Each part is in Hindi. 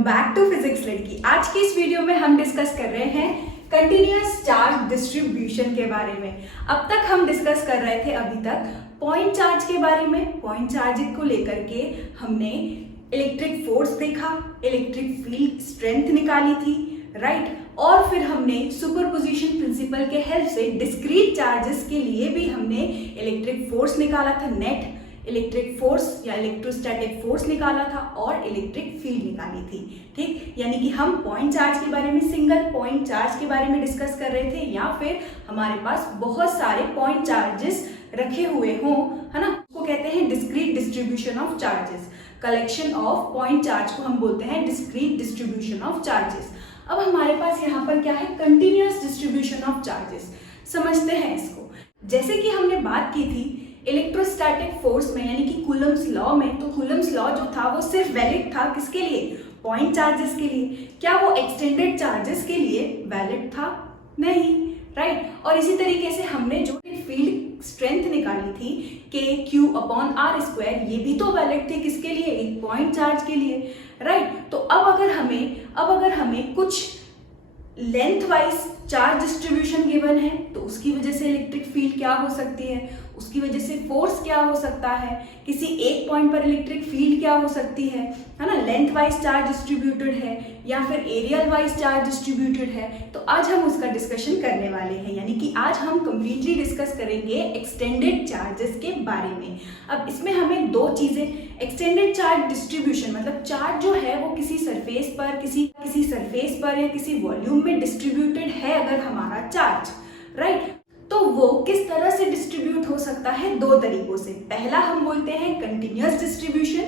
वेलकम बैक टू फिजिक्स लड़की। आज की इस वीडियो में हम डिस्कस कर रहे हैं कंटिन्यूअस चार्ज डिस्ट्रीब्यूशन के बारे में। अब तक हम डिस्कस कर रहे थे अभी तक पॉइंट चार्ज के बारे में। पॉइंट चार्ज को लेकर के हमने इलेक्ट्रिक फोर्स देखा, इलेक्ट्रिक फील्ड स्ट्रेंथ निकाली थी, राइट। और फिर हमने सुपरपोजिशन प्रिंसिपल के हेल्प से डिस्क्रीट चार्जेस के लिए भी हमने इलेक्ट्रिक फोर्स निकाला था, नेट इलेक्ट्रिक फोर्स या इलेक्ट्रोस्टैटिक फोर्स निकाला था और इलेक्ट्रिक फील्ड निकाली थी। ठीक, यानी कि हम पॉइंट चार्ज के बारे में, सिंगल पॉइंट चार्ज के बारे में डिस्कस कर रहे थे, या फिर हमारे पास बहुत सारे पॉइंट चार्जेस रखे हुए हों, है ना, उसको कहते हैं discrete distribution of charges. Collection of point charge को हम बोलते हैं डिस्क्रीट डिस्ट्रीब्यूशन ऑफ चार्जेस। अब हमारे पास यहाँ पर क्या है, कंटिन्यूअस डिस्ट्रीब्यूशन ऑफ चार्जेस। समझते हैं इसको। जैसे कि हमने बात की थी इलेक्ट्रोस्टैटिक फोर्स में, यानी कि कूलम्स लॉ में, तो कूलम्स लॉ जो था वो सिर्फ वैलिड था किसके लिए, पॉइंट चार्जेस के लिए। क्या वो एक्सटेंडेड चार्जेस के लिए वैलिड था? नहीं, राइट। और इसी तरीके से हमने जो फील्ड स्ट्रेंथ निकाली थी Q/r², ये भी तो वैलिड थे किसके लिए, एक पॉइंट चार्ज के लिए, राइट। तो अब अगर हमें कुछ length wise charge distribution given है तो उसकी वजह से इलेक्ट्रिक फील्ड क्या हो सकती है, उसकी वजह से फोर्स क्या हो सकता है, किसी एक पॉइंट पर इलेक्ट्रिक फील्ड क्या हो सकती है ना, लेंथ वाइज चार्ज डिस्ट्रीब्यूटेड है या फिर एरियल वाइज चार्ज डिस्ट्रीब्यूटेड है। तो आज हम उसका डिस्कशन करने वाले हैं, यानी कि आज हम कंप्लीटली डिस्कस करेंगे एक्सटेंडेड चार्जेस के बारे में। अब इसमें हमें दो चीजें, एक्सटेंडेड चार्ज डिस्ट्रीब्यूशन मतलब चार्ज जो है वो किसी सरफेस पर या किसी वॉल्यूम में डिस्ट्रीब्यूटेड है अगर हमारा चार्ज, राइट, तो वो किस तरह से डिस्ट्रीब्यूट हो सकता है, दो तरीकों से। पहला हम बोलते हैं कंटिन्यूअस डिस्ट्रीब्यूशन,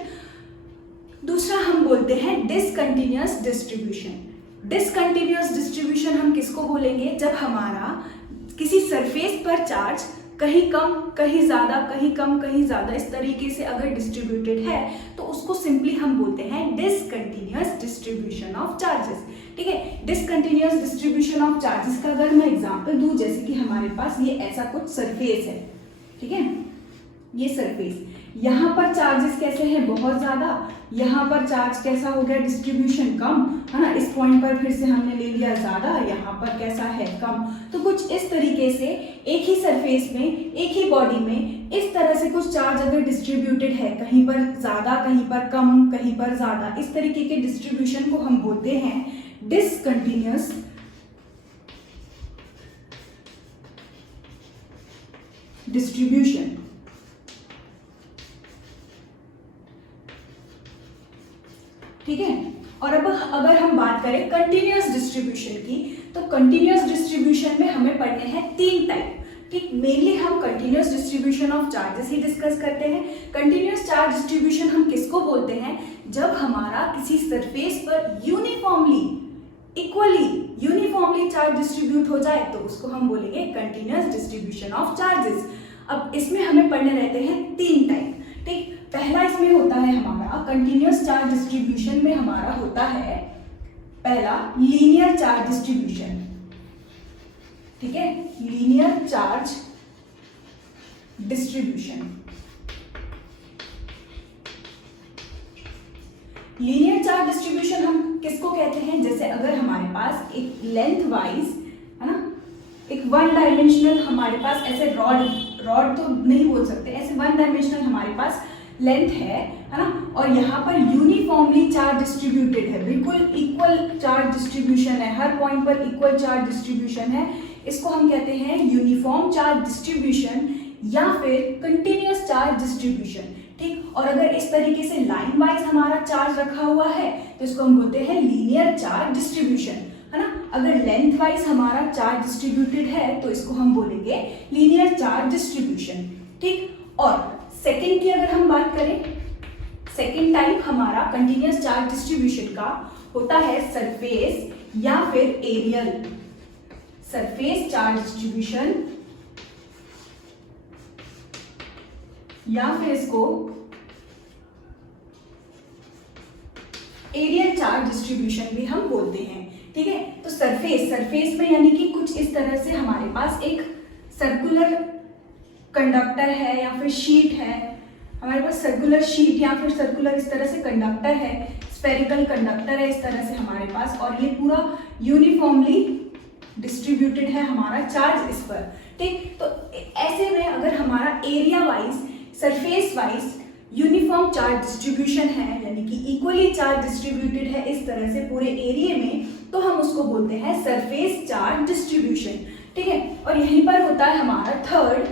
दूसरा हम बोलते हैं डिसकंटिन्यूअस डिस्ट्रीब्यूशन। डिसकंटिन्यूअस डिस्ट्रीब्यूशन हम किसको बोलेंगे, जब हमारा किसी सरफेस पर चार्ज कहीं कम कहीं ज्यादा, कहीं कम कहीं ज्यादा, इस तरीके से अगर डिस्ट्रीब्यूटेड है तो उसको सिंपली हम बोलते हैं डिसकंटिन्यूअस डिस्ट्रीब्यूशन ऑफ चार्जेस। ठीक है, डिसकंटिन्यूअस डिस्ट्रीब्यूशन ऑफ चार्जेस का अगर मैं एग्जांपल दूं, जैसे कि हमारे पास ये ऐसा कुछ सरफेस है, ठीक है, ये सरफेस, यहाँ पर चार्जेस कैसे हैं, बहुत ज्यादा, यहाँ पर चार्ज कैसा हो गया, डिस्ट्रीब्यूशन कम, है ना, इस पॉइंट पर फिर से हमने ले लिया ज्यादा, यहाँ पर कैसा है, कम। तो कुछ इस तरीके से एक ही सरफेस में, एक ही बॉडी में इस तरह से कुछ चार्ज अगर डिस्ट्रीब्यूटेड है, कहीं पर ज्यादा, कहीं पर कम, कहीं पर ज्यादा, इस तरीके के डिस्ट्रीब्यूशन को हम बोलते हैं डिसकंटिन्यूअस डिस्ट्रीब्यूशन। ठीक है, और अब अगर हम बात करें कंटिन्यूअस डिस्ट्रीब्यूशन की, तो कंटिन्यूअस डिस्ट्रीब्यूशन में हमें पढ़ने हैं तीन टाइप। ठीक, मेनली हम continuous distribution of charges he discuss करते हैं। कंटिन्यूअस चार्ज डिस्ट्रीब्यूशन हम किसको बोलते हैं, जब हमारा किसी सरफेस पर यूनिफॉर्मली चार्ज डिस्ट्रीब्यूट हो जाए तो उसको हम बोलेंगे कंटिन्यूअस डिस्ट्रीब्यूशन ऑफ चार्जेस। अब इसमें हमें पढ़ने रहते हैं तीन टाइप। ठीक, पहला इसमें होता है हमारा कंटिन्यूअस चार्ज डिस्ट्रीब्यूशन में हमारा होता है पहला लीनियर चार्ज डिस्ट्रीब्यूशन। ठीक है, linear charge distribution. Linear charge distribution हम किसको कहते हैं, जैसे अगर हमारे पास एक लेंथ वाइज, है ना, एक वन डायमेंशनल हमारे पास ऐसे रॉड तो नहीं बोल सकते, ऐसे वन डायमेंशनल हमारे पास लेंथ है ना, और यहाँ पर यूनिफॉर्मली चार्ज डिस्ट्रीब्यूटेड है, बिल्कुल इक्वल चार्ज डिस्ट्रीब्यूशन है, हर पॉइंट पर इक्वल चार्ज डिस्ट्रीब्यूशन है, इसको हम कहते हैं यूनिफॉर्म चार्ज डिस्ट्रीब्यूशन या फिर कंटिन्यूअस चार्ज डिस्ट्रीब्यूशन। ठीक, और अगर इस तरीके से लाइन वाइज हमारा चार्ज रखा हुआ है तो इसको हम बोलते हैं लीनियर चार्ज डिस्ट्रीब्यूशन, है ना। अगर लेंथ वाइज हमारा चार्ज डिस्ट्रीब्यूटेड है तो इसको हम बोलेंगे लीनियर चार्ज डिस्ट्रीब्यूशन। ठीक, और सेकेंड की अगर हम बात करें, सेकेंड टाइप हमारा कंटिन्यूअस चार्ज डिस्ट्रीब्यूशन का होता है सरफेस या फिर एरियल, सरफेस चार्ज डिस्ट्रीब्यूशन, या फिर इसको एरियल चार्ज डिस्ट्रीब्यूशन भी हम बोलते हैं। ठीक है, तो सरफेस में यानी कि कुछ इस तरह से हमारे पास एक सर्कुलर कंडक्टर है या फिर शीट है, हमारे पास सर्कुलर शीट या फिर सर्कुलर इस तरह से कंडक्टर है, स्फेरिकल कंडक्टर है इस तरह से हमारे पास, और ये पूरा यूनिफॉर्मली डिस्ट्रीब्यूटेड है हमारा चार्ज इस पर, ठीक। तो ऐसे में अगर हमारा area wise, surface wise uniform charge distribution है, यानी कि इक्वली चार्ज डिस्ट्रीब्यूटेड है इस तरह से पूरे एरिया में, तो हम उसको बोलते हैं सरफेस चार्ज डिस्ट्रीब्यूशन, ठीक है। और यहीं पर होता है हमारा third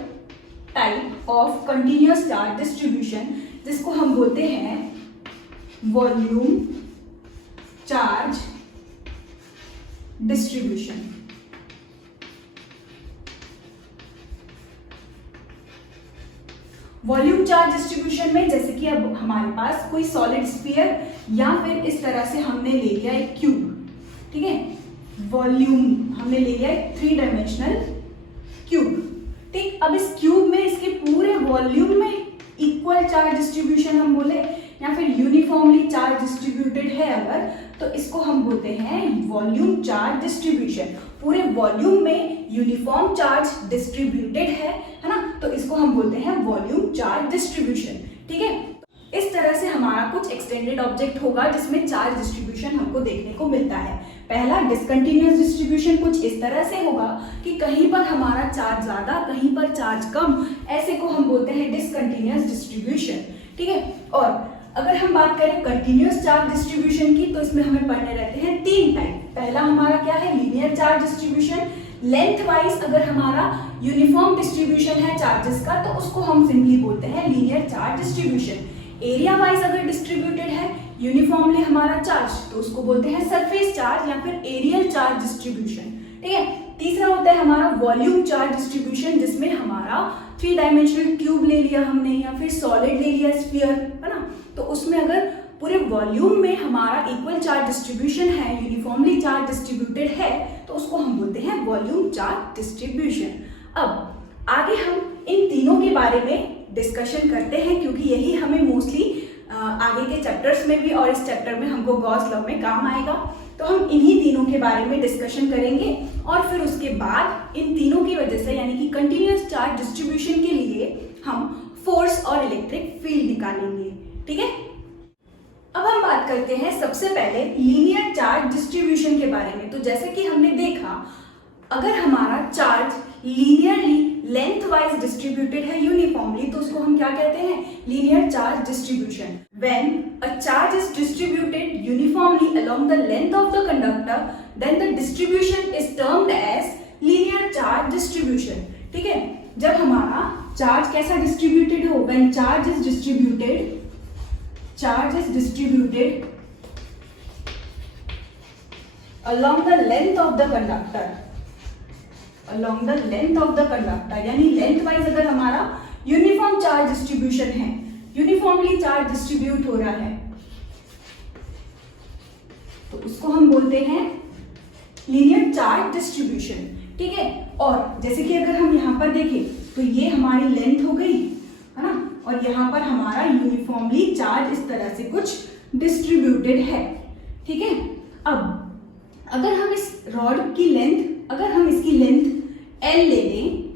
type of continuous charge distribution, जिसको हम बोलते हैं volume charge distribution. Volume charge distribution में जैसे कि अब हमारे पास कोई सॉलिड स्फीयर या फिर इस तरह से हमने ले लिया एक क्यूब, ठीक है, वॉल्यूम हमने ले लिया एक 3 डायमेंशनल क्यूब, ठीक। अब इस क्यूब में इसके पूरे वॉल्यूम में इक्वल चार्ज डिस्ट्रीब्यूशन हम बोले या फिर यूनिफॉर्मली चार्ज डिस्ट्रीब्यूटेड है अगर, तो इसको हम बोलते हैं वॉल्यूम चार्ज डिस्ट्रीब्यूशन। पूरे वॉल्यूम में यूनिफॉर्म चार्ज डिस्ट्रीब्यूटेड है ना, तो इसको हम बोलते हैं वॉल्यूम चार्ज डिस्ट्रीब्यूशन, ठीक है। इस तरह से हमारा कुछ एक्सटेंडेड ऑब्जेक्ट होगा जिसमें चार्ज डिस्ट्रीब्यूशन हमको देखने को मिलता है। पहला डिसकंटिन्यूअस डिस्ट्रीब्यूशन कुछ इस तरह से होगा कि कहीं पर हमारा चार्ज ज्यादा, कहीं पर चार्ज कम, ऐसे को हम बोलते हैं डिसकंटिन्यूअस डिस्ट्रीब्यूशन, ठीक है। और अगर हम बात करें कंटिन्यूअस चार्ज डिस्ट्रीब्यूशन की, तो इसमें हमें पढ़ने रहते हैं 3 टाइप। पहला हमारा क्या है, linear charge distribution. Length wise अगर हमारा यूनिफॉर्म डिस्ट्रीब्यूशन है चार्जेस का, तो उसको हम सिंपली बोलते हैं linear charge distribution. Area wise अगर डिस्ट्रीब्यूटेड है यूनिफॉर्मली हमारा चार्ज, तो उसको बोलते हैं सरफेस चार्ज या फिर एरियल चार्ज डिस्ट्रीब्यूशन, ठीक है। तीसरा होता है हमारा वॉल्यूम चार्ज डिस्ट्रीब्यूशन, जिसमें हमारा 3 डायमेंशनल क्यूब ले लिया हमने या फिर सॉलिड ले लिया स्फीयर, है ना, तो उसमें अगर पूरे वॉल्यूम में हमारा इक्वल चार्ज डिस्ट्रीब्यूशन है, यूनिफॉर्मली चार्ज डिस्ट्रीब्यूटेड है, तो उसको हम बोलते हैं वॉल्यूम चार्ज डिस्ट्रीब्यूशन। अब आगे हम इन तीनों के बारे में डिस्कशन करते हैं, क्योंकि यही हमें मोस्टली आगे के चैप्टर्स में भी और इस चैप्टर में हमको गॉस लॉ में काम आएगा। तो हम इन्हीं तीनों के बारे में डिस्कशन करेंगे और फिर उसके बाद इन तीनों की वजह से, यानी कि कंटिन्यूअस चार्ज डिस्ट्रीब्यूशन के लिए हम फोर्स और इलेक्ट्रिक फील्ड निकालेंगे, ठीक है। अब हम बात करते हैं सबसे पहले लीनियर चार्ज डिस्ट्रीब्यूशन के बारे में। तो जैसे कि हमने देखा, अगर हमारा charge linearly length wise distributed है यूनिफॉर्मली, तो उसको हम क्या कहते हैं, linear charge distribution. When a charge is distributed uniformly along the length of the conductor, then the distribution is termed as linear charge distribution, ठीक है। जब हमारा चार्ज कैसा डिस्ट्रीब्यूटेड हो, when charge is distributed along the length of the conductor, यानी लेंथ वाइज अगर हमारा यूनिफॉर्म चार्ज डिस्ट्रीब्यूशन है, यूनिफॉर्मली चार्ज डिस्ट्रीब्यूट हो रहा है, तो उसको हम बोलते हैं लीनियर चार्ज डिस्ट्रीब्यूशन, ठीक है। और जैसे कि अगर हम यहाँ पर देखें, तो ये हमारी लेंथ हो गई, है ना, और यहाँ पर हमारा यूनिफॉर्मली चार्ज इस तरह से कुछ डिस्ट्रीब्यूटेड है, ठीक है। अब अगर हम इस रॉड की लेंथ, अगर हम इसकी लेंथ L ले लें,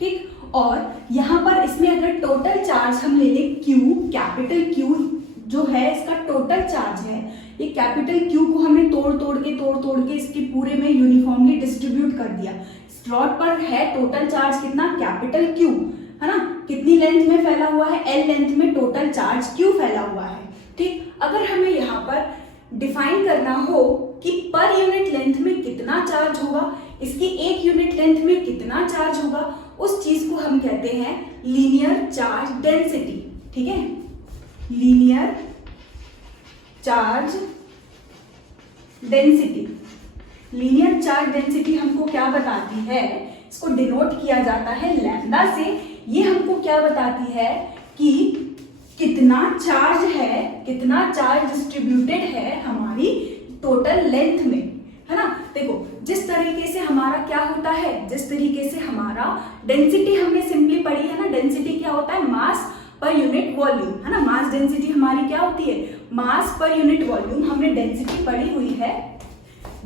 ठीक, और यहाँ पर इसमें अगर टोटल चार्ज हम ले लें Q, कैपिटल Q जो है इसका टोटल चार्ज है, ये कैपिटल Q को हमने तोड़ के इसके पूरे में यूनिफॉर्मली डिस्ट्रीब्यूट कर दिया। इस रॉड पर है टोटल चार्ज कितना, कैपिटल Q, है ना, कितनी लेंथ में फैला हुआ है, L लेंथ में टोटल चार्ज Q फैला हुआ है, ठीक। अगर हमें यहाँ पर डिफाइन करना हो कि पर यूनिट लेंथ में कितना चार्ज होगा, इसकी 1 यूनिट लेंथ में कितना चार्ज होगा, उस चीज को हम कहते हैं लीनियर चार्ज डेंसिटी, ठीक है। Linear charge density, linear charge density हमको क्या बताती है, इसको डिनोट किया जाता है लैम्डा से। ये हमको क्या बताती है कि कितना चार्ज है, कितना चार्ज डिस्ट्रीब्यूटेड है हमारी टोटल लेंथ में, है ना। देखो जिस तरीके से हमारा क्या होता है, जिस तरीके से हमारा डेंसिटी हमने सिंपली पढ़ी है ना, डेंसिटी क्या होता है, मास पर यूनिट वॉल्यूम, है ना। मास डेंसिटी हमारी क्या होती है, मास पर यूनिट वॉल्यूम। हमने डेंसिटी पढ़ी हुई है,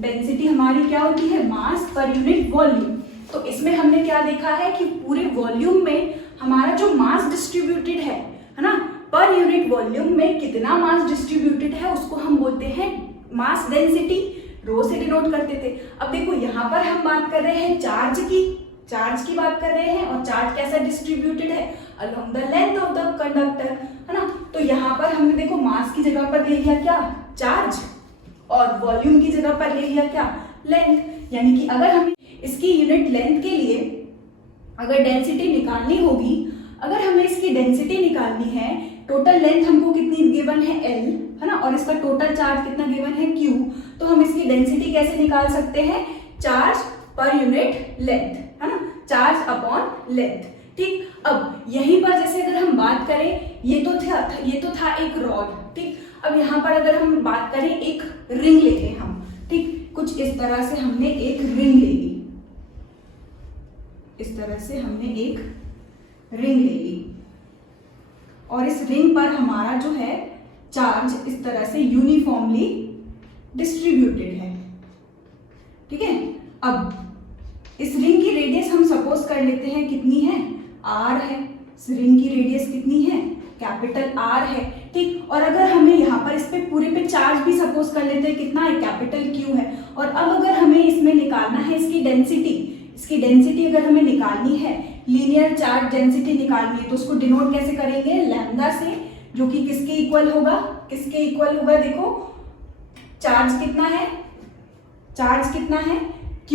डेंसिटी हमारी क्या होती है, मास पर यूनिट वॉल्यूम। तो इसमें हमने क्या देखा है कि पूरे वॉल्यूम में हमारा जो मास डिस्ट्रीब्यूटेड है ना, पर यूनिट वॉल्यूम में कितना मास डिस्ट्रीब्यूटेड है उसको हम बोलते हैं मास डेंसिटी, रो से डिनोट करते थे। अब देखो यहाँ पर हम बात कर रहे हैं चार्ज की बात कर रहे हैं, और चार्ज कैसा डिस्ट्रीब्यूटेड है along the length of the conductor, है ना। तो यहाँ पर हमने देखो मास की जगह पर ले लिया क्या, चार्ज, और वॉल्यूम की जगह पर ले लिया क्या, लेंथ। यानी कि अगर हमें इसकी यूनिट लेंथ के लिए अगर डेंसिटी निकालनी होगी, अगर हमें इसकी डेंसिटी निकालनी है, टोटल लेंथ हमको कितनी गिवन है L, है ना, और इसका टोटल चार्ज कितना गिवन है Q, तो हम इसकी डेंसिटी कैसे निकाल सकते हैं, चार्ज पर यूनिट लेंथ, है ना, चार्ज अपॉन लेंथ। ठीक, अब यहीं पर जैसे अगर हम बात करें, ये तो था एक रॉड, ठीक। अब यहाँ पर अगर हम बात करें एक रिंग लेते हैं हम, ठीक, कुछ इस तरह से हमने एक रिंग ले ली, इस तरह से हमने एक रिंग ले ली, और इस रिंग पर हमारा जो है चार्ज इस तरह से यूनिफॉर्मली डिस्ट्रीब्यूटेड है, ठीक है। अब इस रिंग की रेडियस हम सपोज कर लेते हैं कितनी है, R है, इस रिंग की रेडियस कितनी है, कैपिटल R है, ठीक। और अगर हमें यहाँ पर इस पे पूरे पे चार्ज भी सपोज कर लेते हैं कितना है, कैपिटल Q है। और अब अगर हमें इसमें निकालना है इसकी डेंसिटी अगर हमें निकालनी है, लीनियर चार्ज डेंसिटी निकालनी है, तो उसको डिनोट कैसे करेंगे, लैम्डा से, जो कि किसके इक्वल होगा, देखो चार्ज कितना है, Q,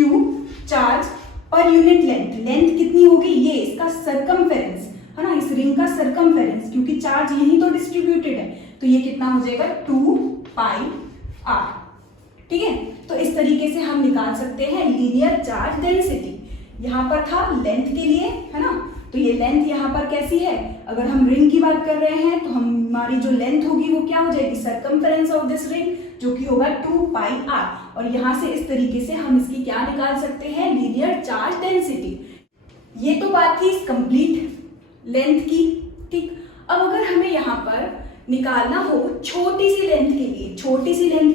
charge per unit length कितनी होगी, ये इसका सरकमफेरेंस, है ना, इस रिंग का सरकमफेरेंस, क्योंकि चार्ज यहीं तो डिस्ट्रीब्यूटेड है, तो ये कितना हो जाएगा 2 पाई r, ठीक है। तो इस तरीके से हम निकाल सकते हैं लीनियर चार्ज डेंसिटी। यहाँ पर था लेंथ के लिए, है ना, तो ये लेंथ यहाँ पर कैसी है, अगर हम रिंग की बात कर रहे हैं तो हमारी जो लेंथ होगी वो क्या हो जाएगी, सरकमफेरेंस ऑफ दिस रिंग, जो कि होगा 2 पाई r, और यहाँ से इस तरीके से हम इसकी क्या निकाल सकते हैं, लीनियर चार्ज डेंसिटी। ये तो बात थी इस कंप्लीट लेंथ की, ठीक। अब अगर हमें यहाँ पर निकालना हो छोटी सी लेंथ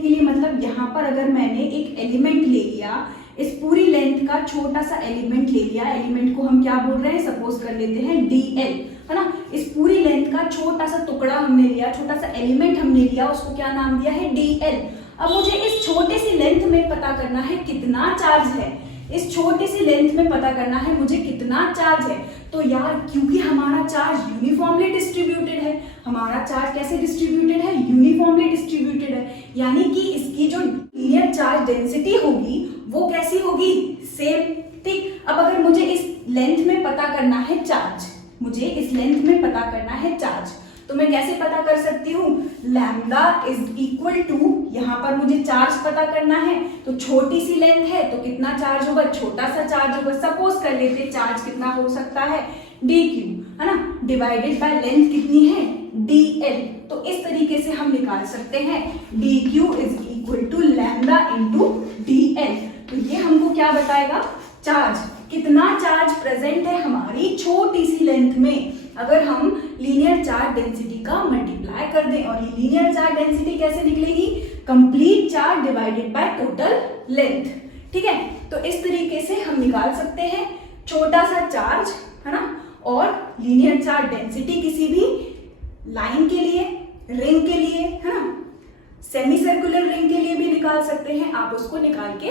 के लिए, मतलब यहाँ पर अगर मैंने एक एलिमेंट ले लिया, इस पूरी लेंथ का छोटा सा एलिमेंट ले लिया, एलिमेंट को हम क्या बोल रहे हैं, सपोज कर लेते हैं dl, है ना। इस पूरी लेंथ का छोटा सा टुकड़ा हमने लिया, छोटा सा एलिमेंट हमने लिया, उसको क्या नाम दिया है, dl। अब मुझे इस छोटे सी लेंथ में पता करना है कितना चार्ज है, इस छोटी सी लेंथ में पता करना है मुझे कितना चार्ज है। तो यार क्योंकि हमारा चार्ज यूनिफॉर्मली डिस्ट्रीब्यूटेड है, हमारा चार्ज कैसे डिस्ट्रीब्यूटेड है, यूनिफॉर्मली डिस्ट्रीब्यूटेड है, यानी कि इसकी जो लीनियर चार्ज डेंसिटी होगी वो कैसी होगी, सेम, ठीक। अब अगर मुझे इस लेंथ में पता करना है चार्ज, तो मैं कैसे पता कर सकती हूँ, लैम्डा इज इक्वल टू, यहाँ पर मुझे चार्ज पता करना है, तो छोटी सी लेंथ है तो कितना चार्ज होगा, छोटा सा चार्ज होगा, सपोज कर लेते चार्ज कितना हो सकता है, dq, है ना, डिवाइडेड बाय लेंथ कितनी है, dl। तो इस तरीके से हम निकाल सकते हैं dq is equal to lambda into dl। तो ये हमको क्या बताएगा, चार्ज, कितना चार्ज प्रेजेंट है हमारी छोटी सी लेंथ में, अगर हम लीनियर चार्ज डेंसिटी का मल्टीप्लाई कर दें। और ये लीनियर चार्ज डेंसिटी कैसे निकलेगी, complete charge divided by total length, ठीक है। तो इस तरीके से हम निकाल सकते हैं छोटा सा चार्ज, है ना, और लीनियर चार्ज डेंसिटी किसी भी लाइन के लिए, रिंग के लिए, है ना, सेमी सर्कुलर रिंग के लिए भी निकाल सकते हैं, आप उसको निकाल के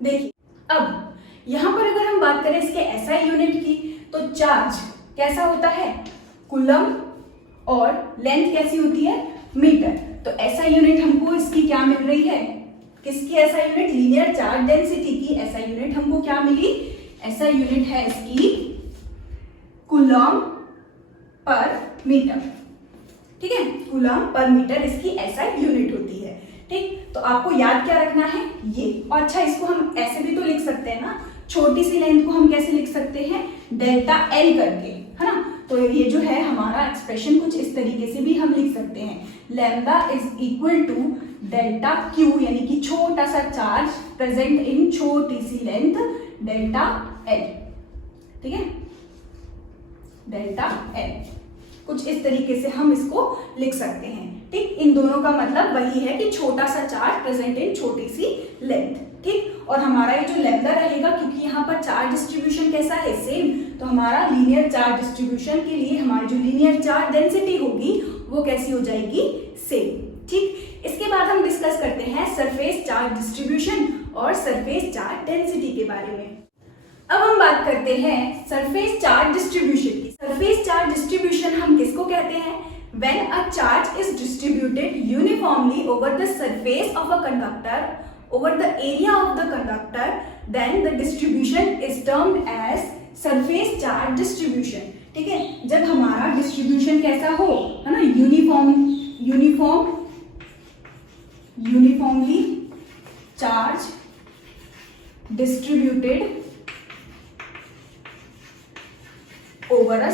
देखिए। अब यहाँ पर अगर हम बात करें इसके SI यूनिट की, तो चार्ज कैसा होता है, कूलम, और लेंथ कैसी होती है, मीटर। तो SI यूनिट हमको इसकी क्या मिल रही है, किसकी SI unit, linear charge density की SI यूनिट हमको क्या मिली, SI यूनिट है इसकी कूलम पर मीटर, ठीक है, कूलम पर मीटर इसकी SI यूनिट होती है, ठीक। तो आपको याद क्या रखना है ये, और अच्छा इसको हम ऐसे भी तो लिख सकते हैं ना, छोटी सी लेंथ को हम कैसे लिख सकते हैं, डेल्टा L करके, है ना। तो ये जो है हमारा एक्सप्रेशन कुछ इस तरीके से भी हम लिख सकते हैं, lambda is equal to delta Q, यानी कि छोटा सा चार्ज प्रेजेंट इन छोटी सी लेंथ, डेल्टा L, ठीक है, डेल्टा L। कुछ इस तरीके से हम इसको लिख सकते हैं, ठीक। इन दोनों का मतलब वही है कि छोटा सा चार्ज प्रेजेंट इन छोटी सी लेंथ, ठीक। और हमारा ये जो लैम्डा रहेगा, क्योंकि यहाँ पर चार्ज डिस्ट्रीब्यूशन कैसा है, सेम, तो हमारा लीनियर चार्ज डिस्ट्रीब्यूशन के लिए हमारी जो लीनियर चार्ज डेंसिटी होगी वो कैसी हो जाएगी, सेम। ठीक, इसके बाद हम डिस्कस करते हैं सरफेस चार्ज डिस्ट्रीब्यूशन और सरफेस चार्ज डेंसिटी के बारे में। अब हम बात करते हैं सरफेस चार्ज डिस्ट्रीब्यूशन की। सरफेस चार्ज डिस्ट्रीब्यूशन हम किसको कहते हैं? When a charge is distributed uniformly over the surface of a conductor, over the area of the conductor, then the distribution is termed as surface charge distribution। ठीक है, जब हमारा डिस्ट्रीब्यूशन कैसा हो, है ना, uniformly charge distributed over a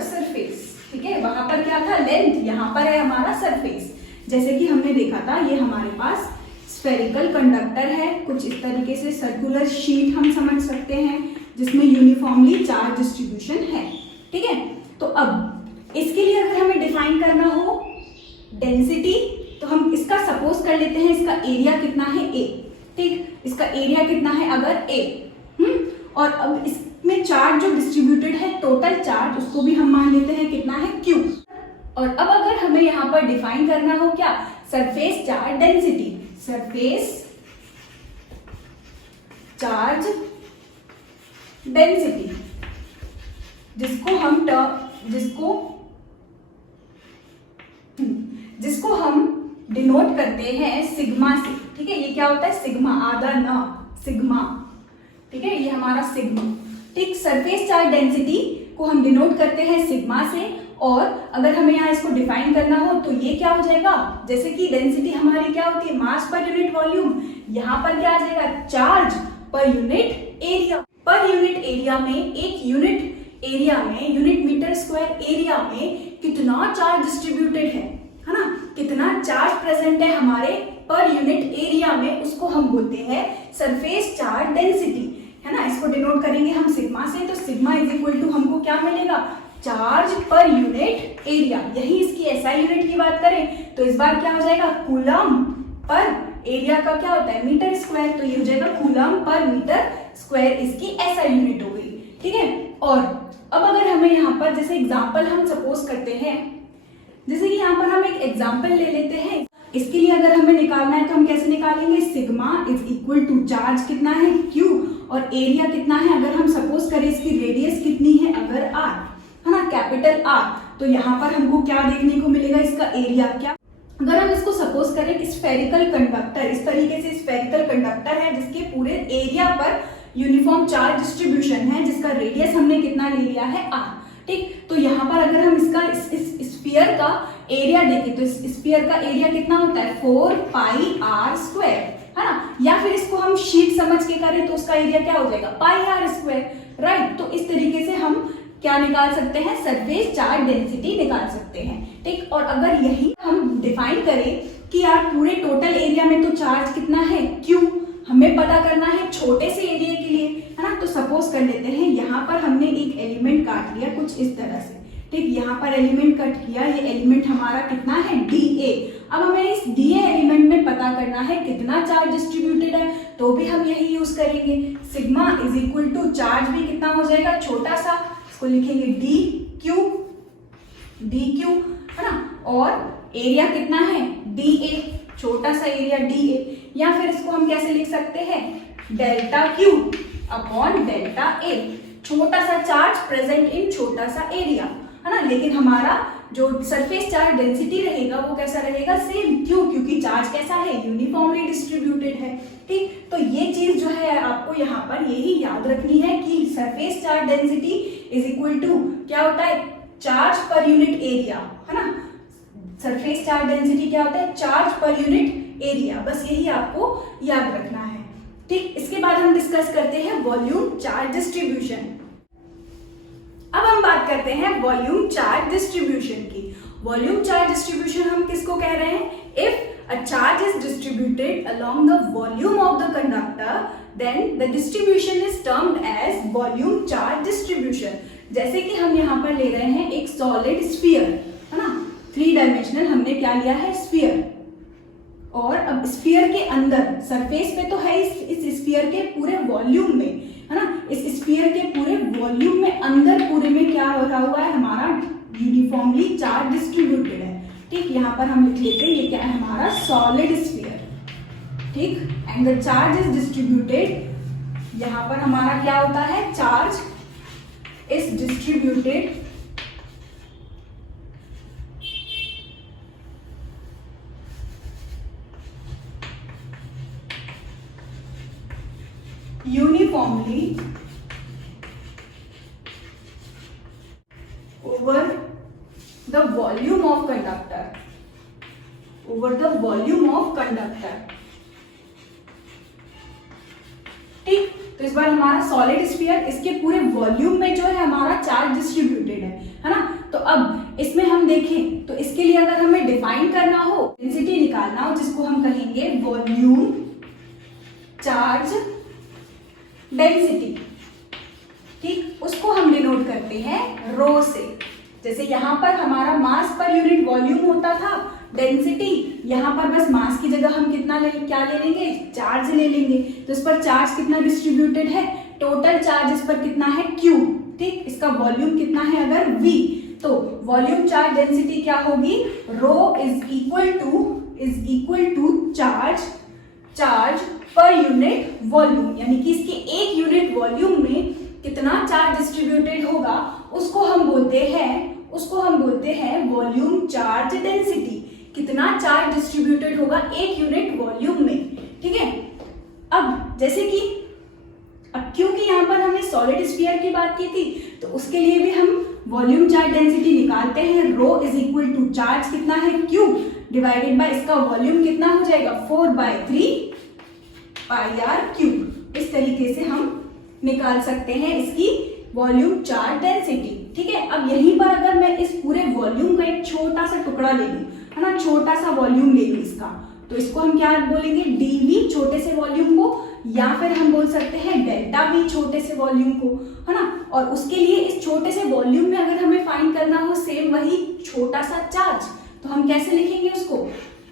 surface, ठीक है। वहां पर क्या था, लेंथ, यहाँ पर है हमारा सरफेस। जैसे कि हमने देखा था, ये हमारे पास स्फेरिकल कंडक्टर है, कुछ इस तरीके से सर्कुलर शीट हम समझ सकते हैं जिसमें यूनिफॉर्मली चार्ज डिस्ट्रीब्यूशन है। ठीक है, तो अब इसके लिए अगर हमें डिफाइन करना हो डेंसिटी, तो हम इसका सपोज कर लेते हैं, इसका एरिया कितना है, A। ठीक, इसका एरिया कितना है अगर A, और अब इसमें चार्ज जो डिस्ट्रीब्यूटेड है, टोटल चार्ज, उसको भी हम मान लेते हैं कितना है, Q। और अब अगर हमें यहाँ पर डिफाइन करना हो क्या, surface charge density, surface charge density, जिसको हम डिनोट करते हैं सिग्मा से। ठीक है, ये क्या होता है, सिग्मा, आधा ना, सिग्मा। ठीक है, ये हमारा सिग्मा। ठीक, सरफेस चार्ज डेंसिटी को हम डिनोट करते हैं सिग्मा से, और अगर हमें यहाँ इसको डिफाइन करना हो तो ये क्या हो जाएगा, जैसे कि डेंसिटी हमारी क्या होती है, मास पर यूनिट वॉल्यूम, यहाँ पर क्या आ जाएगा, charge per unit area. Per unit area में, एक यूनिट एरिया में, यूनिट मीटर स्क्वायर एरिया में कितना चार्ज डिस्ट्रीब्यूटेड है ना, कितना चार्ज प्रेजेंट है हमारे पर यूनिट एरिया में, उसको हम बोलते हैं सरफेस चार्ज डेंसिटी, है ना। इसको डिनोट करेंगे हम सिग्मा से, तो सिग्मा इज इक्वल टू हमको क्या मिलेगा, चार्ज पर यूनिट एरिया। यही इसकी एसआई यूनिट की बात करें तो इस बार क्या हो जाएगा, कूलम पर एरिया का क्या होता है, मीटर स्क्वायर, तो ये हो जाएगा कूलम पर मीटर स्क्वायर, इसकी एसआई यूनिट हो गई। ठीक है, और अब अगर हमें यहाँ पर जैसे एग्जाम्पल हम सपोज करते हैं, जैसे कि यहाँ पर हम एक एग्जाम्पल ले लेते हैं, इसके लिए अगर हमें निकालना है तो हम कैसे निकालेंगे, sigma is equal to charge कितना है, Q, और एरिया कितना है, अगर हम सपोज करें इसकी रेडियस कितनी है अगर R, है ना, कैपिटल R, तो यहाँ पर हमको क्या देखने को मिलेगा, इसका एरिया क्या। अगर हम इसको सपोज करें कि स्फेरिकल कंडक्टर, इस तरीके से स्फेरिकल कंडक्टर है जिसके पूरे एरिया पर यूनिफॉर्म चार्ज डिस्ट्रीब्यूशन है, जिसका रेडियस हमने कितना ले लिया है, R। ठीक, तो यहाँ पर अगर हम इसका स्फीयर का एरिया देखें तो इस स्फीयर का एरिया कितना होता है, 4 पाई R स्क्वायर, है ना, या फिर इसको हम शीट समझ के करें तो उसका एरिया क्या हो जाएगा, पाई R स्क्वायर, राइट। तो इस तरीके से हम क्या निकाल सकते हैं, सरफेस चार्ज डेंसिटी निकाल सकते हैं। ठीक, और अगर यही हम डिफाइन करें कि यार पूरे टोटल एरिया में तो चार्ज कितना है, Q, हमें पता करना है छोटे से एरिया के लिए, है ना, तो सपोज कर लेते हैं यहाँ पर हमने एक एलिमेंट काट लिया कुछ इस तरह से। ठीक, यहाँ पर एलिमेंट कट किया, ये एलिमेंट हमारा कितना है, DA। अब हमें इस DA एलिमेंट में पता करना है कितना चार्ज डिस्ट्रीब्यूटेड है, तो भी हम यही यूज करेंगे, sigma is equal to charge भी कितना हो जाएगा, छोटा सा, इसको लिखेंगे DQ, है ना, और एरिया कितना है, DA, छोटा सा एरिया DA, या फिर इसको हम कैसे लिख सकते हैं, delta Q upon delta A, छोटा सा चार्ज प्रेजेंट इन छोटा सा एरिया, है ना, लेकिन हमारा जो सरफेस चार्ज डेंसिटी रहेगा वो कैसा रहेगा, सेम। क्यों, क्योंकि चार्ज कैसा है, यूनिफॉर्मली डिस्ट्रीब्यूटेड है। ठीक, तो ये चीज जो है आपको यहाँ पर यही याद रखनी है कि surface charge density is equal to क्या होता है, चार्ज पर यूनिट एरिया, है ना, सरफेस चार्ज डेंसिटी क्या होता है, चार्ज पर यूनिट एरिया, बस यही आपको याद रखना है। ठीक, इसके बाद हम डिस्कस करते हैं वॉल्यूम चार्ज डिस्ट्रीब्यूशन। अब हम बात करते हैं वॉल्यूम चार्ज डिस्ट्रीब्यूशन की। वॉल्यूम चार्ज डिस्ट्रीब्यूशन हम किसको कह रहे हैं, if a charge is distributed along the volume of the conductor then the distribution is termed as volume charge distribution. जैसे कि हम यहाँ पर ले रहे हैं एक सॉलिड स्फीयर, है ना, 3 डायमेंशनल हमने क्या लिया है, स्फीयर, और अब स्फीयर के अंदर सरफेस पे तो है इस स्फीयर के पूरे वॉल्यूम में, है ना, इस हो रहा हुआ है, हमारा यूनिफॉर्मली चार्ज डिस्ट्रीब्यूटेड है। ठीक, यहाँ पर हम लिख लेते हैं ये क्या है, हमारा सॉलिड स्फीयर। ठीक, and the charge is distributed, यहाँ पर हमारा क्या होता है, charge is distributed uniformly over the volume of conductor, over the volume of conductor। ठीक, तो इस बार हमारा सॉलिड स्फीयर, इसके पूरे वॉल्यूम में जो है हमारा चार्ज डिस्ट्रीब्यूटेड है ना। तो अब इसमें हम देखें तो इसके लिए अगर हमें डिफाइन करना हो, डेंसिटी निकालना हो, जिसको हम कहेंगे वॉल्यूम चार्ज डेंसिटी। ठीक, उसको हम डिनोट करते हैं रो से। जैसे यहाँ पर हमारा मास पर यूनिट वॉल्यूम होता था, डेंसिटी, यहाँ पर बस मास की जगह हम कितना क्या ले लेंगे, चार्ज ले लेंगे। तो इस पर चार्ज कितना डिस्ट्रीब्यूटेड है, टोटल चार्ज इस पर कितना है, Q। ठीक, इसका वॉल्यूम कितना है अगर V, तो वॉल्यूम चार्ज डेंसिटी क्या होगी, rho is equal to charge पर यूनिट वॉल्यूम, यानी कि इसके एक यूनिट वॉल्यूम में कितना चार्ज डिस्ट्रीब्यूटेड होगा उसको हम बोलते हैं वॉल्यूम चार्ज डेंसिटी। कितना चार्ज डिस्ट्रीब्यूटेड होगा एक यूनिट वॉल्यूम में। ठीक है, अब जैसे कि अब क्योंकि यहाँ पर हमने सॉलिड स्फीयर की बात की थी, तो उसके लिए भी हम वॉल्यूम चार्ज डेंसिटी निकालते हैं। रो इज इक्वल टू चार्ज कितना है, Q डिवाइडेड बाय इसका वॉल्यूम कितना हो जाएगा, 4/3 πr³। इस तरीके से हम निकाल सकते हैं इसकी वॉल्यूम चार्ज डेंसिटी। ठीक है, अब यहीं पर अगर मैं इस पूरे वॉल्यूम का एक छोटा सा टुकड़ा ले लूं, है ना, छोटा सा वॉल्यूम ले लूं इसका, तो इसको हम क्या बोलेंगे, dV, छोटे से वॉल्यूम को, या फिर हम बोल सकते हैं डेल्टा V, छोटे से वॉल्यूम को, है ना। और उसके लिए इस छोटे से वॉल्यूम में अगर हमें फाइंड करना हो सेम वही छोटा सा चार्ज, तो हम कैसे लिखेंगे उसको,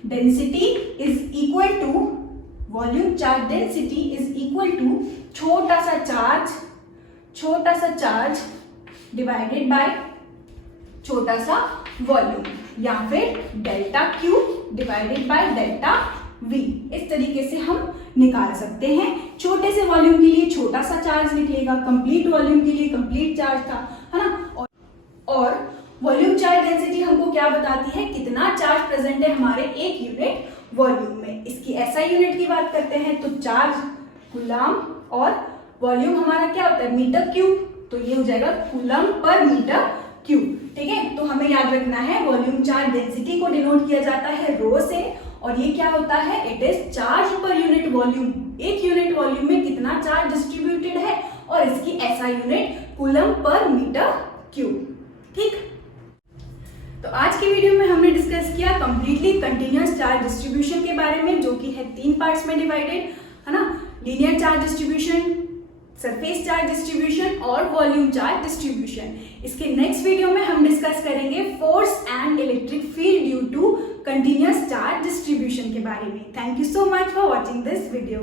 density is equal to, volume charge density is equal to छोटा सा चार्ज डिवाइडेड बाय छोटा सा वॉल्यूम, या फिर delta Q divided by delta V। इस तरीके से हम निकाल सकते हैं। छोटे से वॉल्यूम के लिए छोटा सा चार्ज निकलेगा, कंप्लीट वॉल्यूम के लिए कंप्लीट चार्ज था, है ना। और वॉल्यूम चार्ज डेंसिटी हमको क्या बताती है, कितना चार्ज प्रेजेंट है हमारे एक यूनिट वॉल्यूम में। इसकी SI यूनिट की बात करते हैं तो चार्ज कूलम, और वॉल्यूम हमारा क्या होता है, मीटर क्यूब, तो ये हो जाएगा कूलम पर मीटर क्यूब। ठीक है, तो हमें याद रखना है वॉल्यूम चार्ज डेंसिटी को डिनोट किया जाता है रो से, और ये क्या होता है, इट इज चार्ज पर यूनिट वॉल्यूम, एक यूनिट वॉल्यूम में कितना चार्ज डिस्ट्रीब्यूटेड है, और इसकी SI unit coulomb per metre cube. ठीक, तो आज की वीडियो में हमने डिस्कस किया कंप्लीटली कंटिन्यूअस चार्ज डिस्ट्रीब्यूशन के बारे में, जो कि है 3 पार्ट्स में डिवाइडेड, है ना, linear charge distribution, surface charge distribution और वॉल्यूम चार्ज डिस्ट्रीब्यूशन। इसके नेक्स्ट वीडियो में हम डिस्कस करेंगे force and electric field due to continuous charge distribution के बारे में। Thank you so much for watching this video.